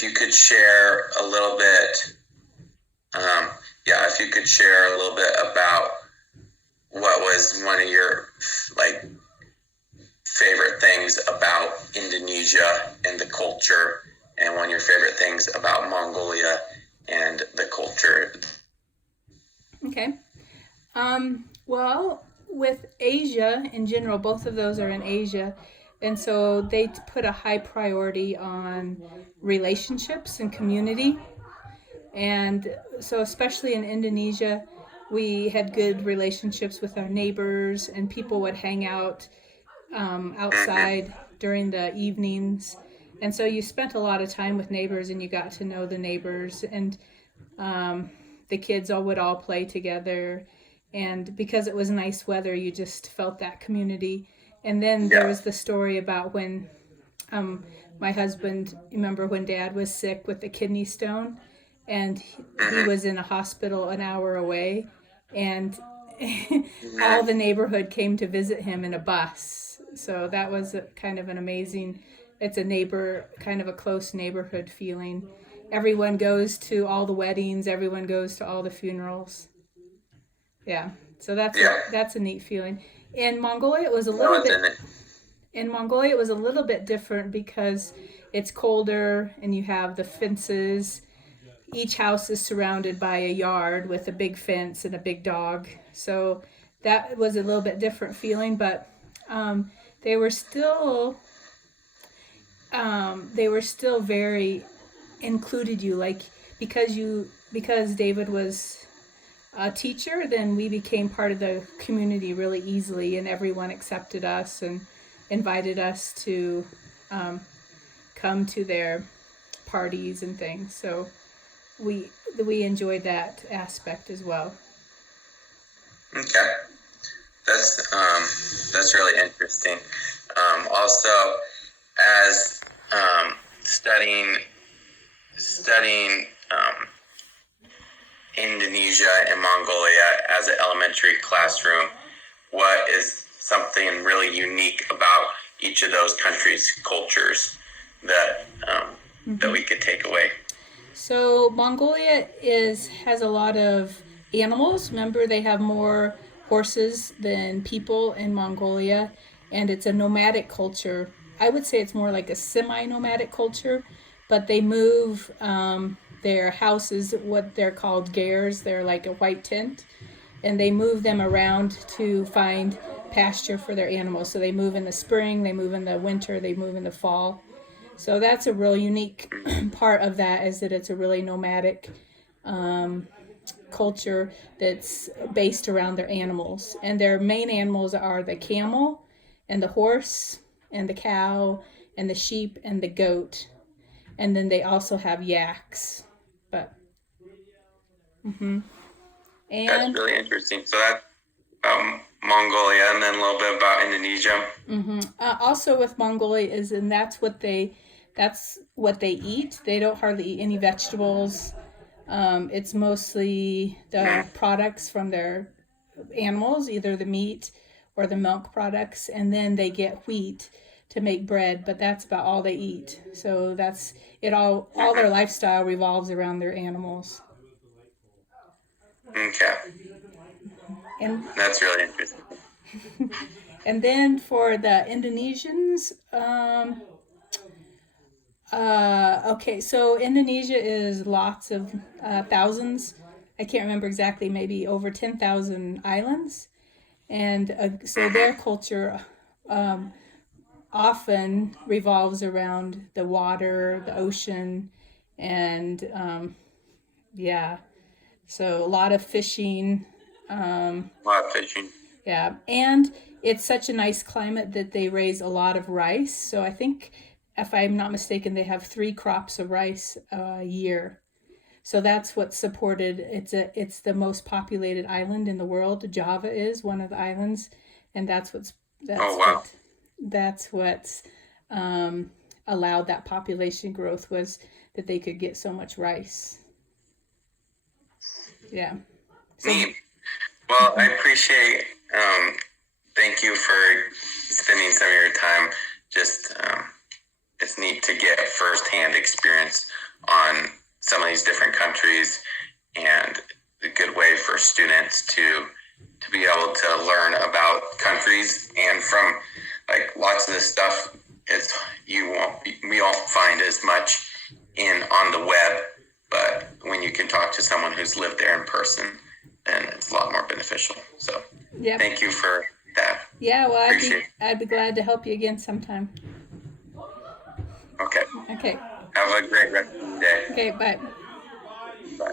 if you could share a little bit, if you could share a little bit about what was one of your like favorite things about Indonesia and the culture, and one of your favorite things about Mongolia and the culture. Okay. Well, with Asia in general, both of those are in Asia. And so they put a high priority on relationships and community. And so, especially in Indonesia, we had good relationships with our neighbors, and people would hang out outside during the evenings. And so you spent a lot of time with neighbors and you got to know the neighbors. And the kids would all play together. And because it was nice weather, you just felt that community. And then there was the story about when my husband, remember when Dad was sick with the kidney stone, and he was in a hospital an hour away, and all the neighborhood came to visit him in a bus. So that was kind of an amazing, it's a neighbor, kind of a close neighborhood feeling. Everyone goes to all the weddings, everyone goes to all the funerals. Yeah. So that's a neat feeling. In Mongolia it was a little bit in Mongolia it was a little bit different because it's colder and you have the fences. Each house is surrounded by a yard with a big fence and a big dog. So that was a little bit different feeling, but they were still very included you, like because David was a teacher, then we became part of the community really easily, and everyone accepted us and invited us to come to their parties and things. So we enjoyed that aspect as well. Okay, that's really interesting. Also, as studying Indonesia and Mongolia as an elementary classroom, what is something really unique about each of those countries' cultures that that we could take away? So Mongolia has a lot of animals. Remember, they have more horses than people in Mongolia, and it's a nomadic culture. I would say it's more like a semi-nomadic culture, but they move their houses, what they're called gers. They're like a white tent, and they move them around to find pasture for their animals. So they move in the spring, they move in the winter, they move in the fall. So that's a real unique part of that, is that it's a really nomadic culture that's based around their animals. And their main animals are the camel and the horse and the cow and the sheep and the goat. And then they also have yaks. But and that's really interesting. So that's Mongolia, and then a little bit about Indonesia. Also with Mongolia and that's what they eat. They don't hardly eat any vegetables. It's mostly the products from their animals, either the meat or the milk products, and then they get wheat to make bread, but that's about all they eat. So that's it. All their lifestyle revolves around their animals. Okay. And that's really interesting. And then for the Indonesians, okay, so Indonesia is lots of thousands. I can't remember exactly, maybe over 10,000 islands. And so their culture often revolves around the water, the ocean, and so a lot of fishing. A lot of fishing. Yeah, and it's such a nice climate that they raise a lot of rice. So I think, if I'm not mistaken, they have 3 crops of rice a year. So that's what's supported. It's the most populated island in the world. Java is one of the islands, and that's what's allowed that population growth, was that they could get so much rice. Yeah. So, well, I appreciate. Thank you for spending some of your time. Just it's neat to get firsthand experience on some of these different countries, and a good way for students to be able to learn about countries. And from like lots of this stuff is we won't find as much on the web, but when you can talk to someone who's lived there in person, then it's a lot more beneficial. So Yeah. thank you for that. Yeah, well, Appreciate it. I'd be glad to help you again sometime. Okay. Okay. Have a great rest of the day. Okay, bye.